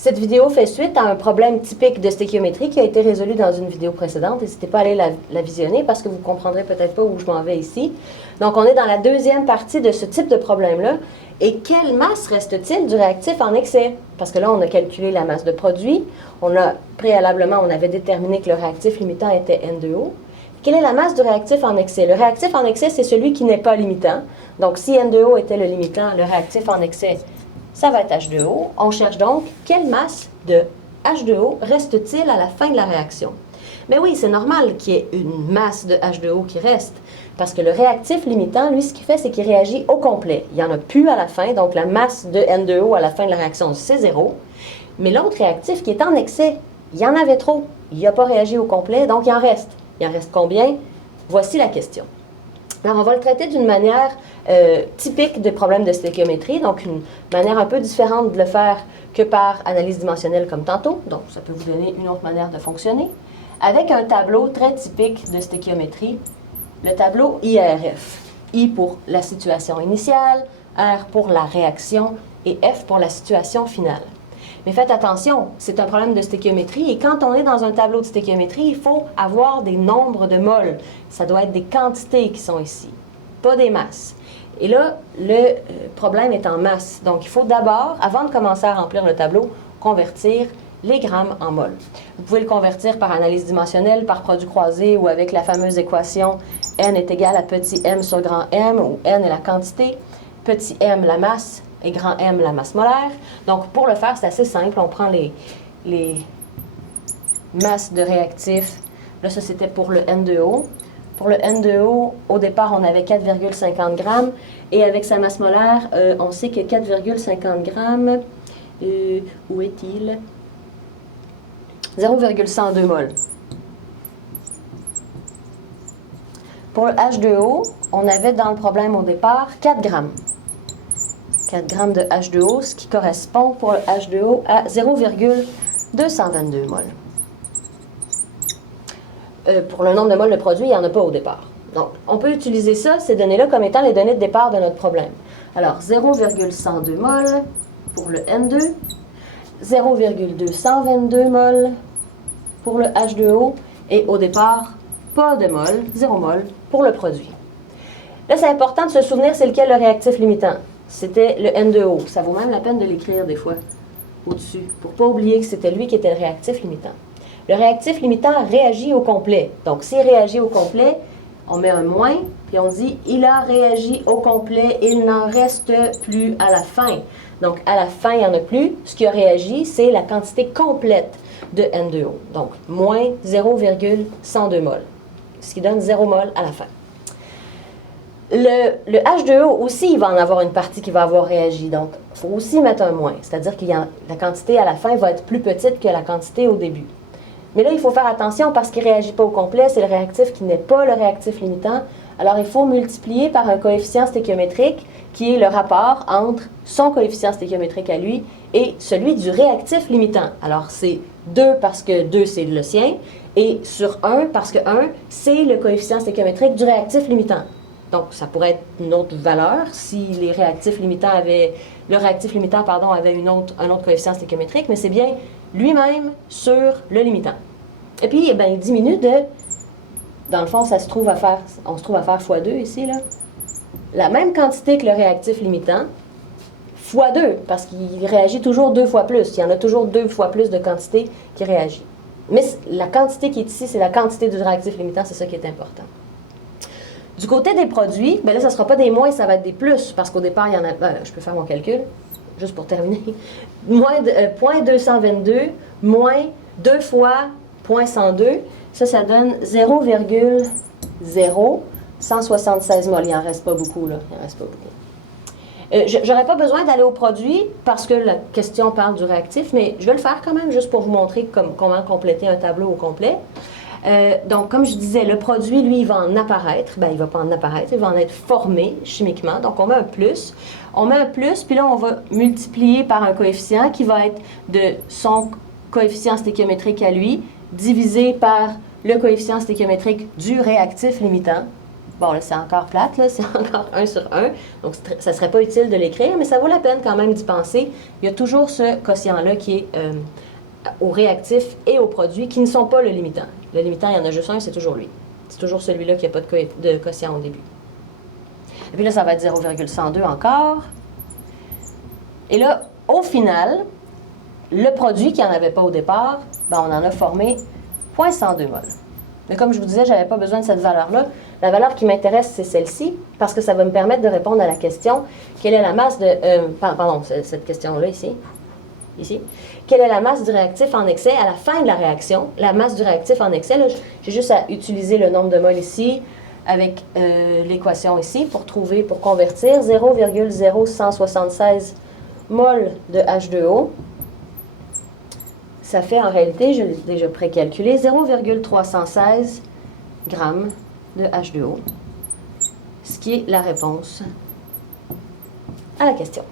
Cette vidéo fait suite à un problème typique de stéchiométrie qui a été résolu dans une vidéo précédente. N'hésitez pas à aller la visionner parce que vous ne comprendrez peut-être pas où je m'en vais ici. Donc, on est dans la deuxième partie de ce type de problème-là. Et quelle masse reste-t-il du réactif en excès? Parce que là, on a calculé la masse de produit. Préalablement, on avait déterminé que le réactif limitant était N2O. Quelle est la masse du réactif en excès? Le réactif en excès, c'est celui qui n'est pas limitant. Donc, si N2O était le limitant, le réactif en excès, ça va être H2O. On cherche donc quelle masse de H2O reste-t-il à la fin de la réaction? Mais oui, c'est normal qu'il y ait une masse de H2O qui reste, parce que le réactif limitant, lui, ce qu'il fait, c'est qu'il réagit au complet. Il n'y en a plus à la fin, donc la masse de N2O à la fin de la réaction, c'est 0. Mais l'autre réactif qui est en excès, il y en avait trop. Il n'a pas réagi au complet, donc il en reste. Il en reste combien? Voici la question. Alors, on va le traiter d'une manière typique des problèmes de stéchiométrie, donc une manière un peu différente de le faire que par analyse dimensionnelle comme tantôt. Donc, ça peut vous donner une autre manière de fonctionner. Avec un tableau très typique de stéchiométrie, le tableau IRF. I pour la situation initiale, R pour la réaction et F pour la situation finale. Mais faites attention, c'est un problème de stéchiométrie et quand on est dans un tableau de stéchiométrie, il faut avoir des nombres de moles. Ça doit être des quantités qui sont ici, pas des masses. Et là, le problème est en masse. Donc, il faut d'abord, avant de commencer à remplir le tableau, convertir les grammes en moles. Vous pouvez le convertir par analyse dimensionnelle, par produit croisé ou avec la fameuse équation N est égal à petit m sur grand M, où N est la quantité, petit m la masse et grand M la masse molaire. Donc, pour le faire, c'est assez simple. On prend les masses de réactifs. Là, ça, c'était pour le N2O. Pour le N2O, au départ, on avait 4,50 grammes. Et avec sa masse molaire, on sait que 4,50 grammes, où est-il? 0,102 mol. Pour le H2O, on avait dans le problème au départ 4 grammes. 4 grammes de H2O, ce qui correspond pour le H2O à 0,222 mol. Pour le nombre de moles de produit, il n'y en a pas au départ. Donc, on peut utiliser ça, ces données-là, comme étant les données de départ de notre problème. Alors, 0,102 mol pour le N2, 0,222 mol pour le H2O, et au départ, pas de mol, 0 mol pour le produit. Là, c'est important de se souvenir c'est lequel le réactif limitant. C'était le N2O. Ça vaut même la peine de l'écrire des fois au-dessus, pour ne pas oublier que c'était lui qui était le réactif limitant. Le réactif limitant réagit au complet. Donc, s'il réagit au complet, on met un moins, puis on dit « il a réagi au complet, il n'en reste plus à la fin ». Donc, à la fin, il n'y en a plus. Ce qui a réagi, c'est la quantité complète de N2O. Donc, moins 0,102 mol, ce qui donne 0 mol à la fin. Le H2O aussi, il va en avoir une partie qui va avoir réagi. Donc, il faut aussi mettre un moins. C'est-à-dire que la quantité à la fin va être plus petite que la quantité au début. Mais là, il faut faire attention parce qu'il ne réagit pas au complet. C'est le réactif qui n'est pas le réactif limitant. Alors, il faut multiplier par un coefficient stéchiométrique qui est le rapport entre son coefficient stéchiométrique à lui et celui du réactif limitant. Alors, c'est 2 parce que 2, c'est le sien, et sur 1 parce que 1, c'est le coefficient stéchiométrique du réactif limitant. Donc, ça pourrait être une autre valeur si le réactif limitant avait un autre coefficient stéchiométrique, mais c'est bien lui-même sur le limitant. Et puis, il diminue de, dans le fond, on se trouve à faire x2 ici, là. La même quantité que le réactif limitant, x2, parce qu'il réagit toujours 2 fois plus. Il y en a toujours 2 fois plus de quantité qui réagit. Mais la quantité qui est ici, c'est la quantité du réactif limitant, c'est ça qui est important. Du côté des produits, là, ça ne sera pas des moins, ça va être des plus, parce qu'au départ, il y en a... je peux faire mon calcul, juste pour terminer. Moins 0,222 moins 2 fois 0,102, ça donne 0,0176 mol. Il n'en reste pas beaucoup, là. Il n'en reste pas beaucoup. J'aurais pas besoin d'aller au produit, parce que la question parle du réactif, mais je vais le faire quand même, juste pour vous montrer comment compléter un tableau au complet. Donc, comme je disais, le produit, lui, il va en apparaître. Il ne va pas en apparaître, il va en être formé chimiquement. Donc, on met un plus. On met un plus, puis là, on va multiplier par un coefficient qui va être de son coefficient stéchiométrique à lui, divisé par le coefficient stéchiométrique du réactif limitant. Bon, là, c'est encore plate, là, c'est encore 1 sur 1. Donc, ça ne serait pas utile de l'écrire, mais ça vaut la peine quand même d'y penser. Il y a toujours ce quotient-là qui est au réactif et au produit qui ne sont pas le limitant. Le limitant, il y en a juste un, c'est toujours lui. C'est toujours celui-là qui n'a pas de quotient au début. Et puis là, ça va être 0,102 encore. Et là, au final, le produit qui n'en avait pas au départ, ben, on en a formé 0,102 mol. Mais comme je vous disais, je n'avais pas besoin de cette valeur-là. La valeur qui m'intéresse, c'est celle-ci, parce que ça va me permettre de répondre à la question, quelle est la masse de... pardon, cette question-là ici. Ici. Quelle est la masse du réactif en excès à la fin de la réaction? La masse du réactif en excès, j'ai juste à utiliser le nombre de mol ici, avec l'équation ici, pour convertir 0,0176 mol de H2O. Ça fait en réalité, je l'ai déjà précalculé, 0,316 grammes de H2O, ce qui est la réponse à la question.